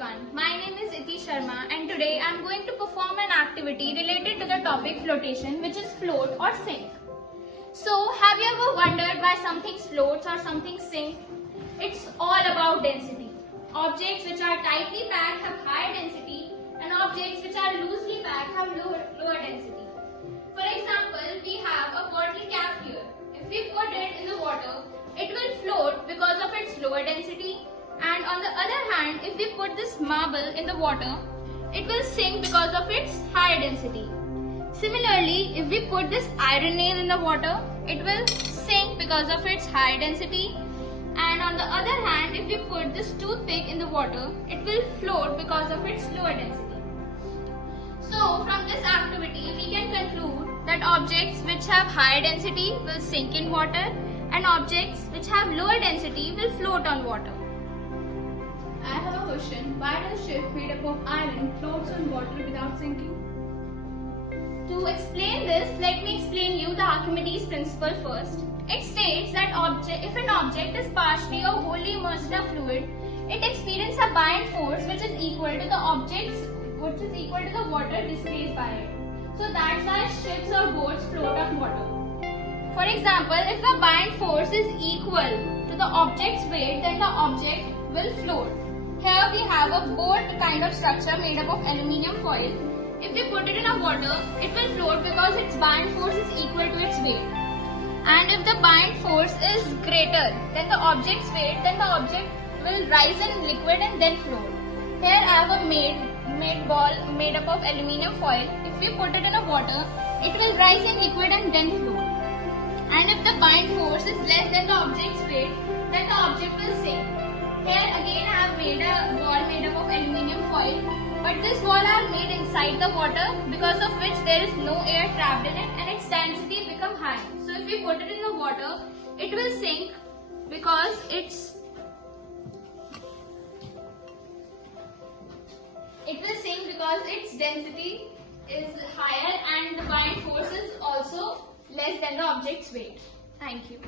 everyone, my name is 𝐬𝐜𝐢𝐧𝐚𝐭𝐢𝐧𝐠 and today I am going to perform an activity related to the topic flotation, which is float or sink. So have you ever wondered why something floats or something sinks? It's all about density. Objects which are tightly packed have higher density and objects which are loosely packed have lower density. For example, we have a bottle cap here. If we put it in the water, it will float because of its lower density. And on the other hand, if we put this marble in the water, it will sink because of its higher density. Similarly, if we put this iron nail in the water, it will sink because of its higher density. And on the other hand, if we put this toothpick in the water, it will float because of its lower density. So, from this activity, we can conclude that objects which have higher density will sink in water and objects which have lower density will float on water. I have a question. Why does a ship made up of iron floats on water without sinking? To explain this, let me explain you the 𝐸𝐜𝐢𝐧𝐷 principle first. It states that if an object is partially or wholly immersed in a fluid, it experiences a buoyant force which is equal to the water displaced by it. So that's why ships or boats float on water. For example, if the buoyant force is equal to the object's weight, then the object will float. Here we have a boat kind of structure made up of aluminium foil. If we put it in a water, it will float because its buoyant force is equal to its weight. And if the buoyant force is greater than the object's weight, then the object will rise in liquid and then float. Here I have a made ball made up of aluminium foil. If we put it in a water, it will rise in liquid and then float. And if the buoyant force is less than the object's weight, then the object will sink. Here again I have made a ball made up of aluminium foil, but this ball I have made inside the water, because of which there is no air trapped in it and its density become high. So if we put it in the water, it will sink because its density is higher and the buoyant force is also less than the object's weight. Thank you.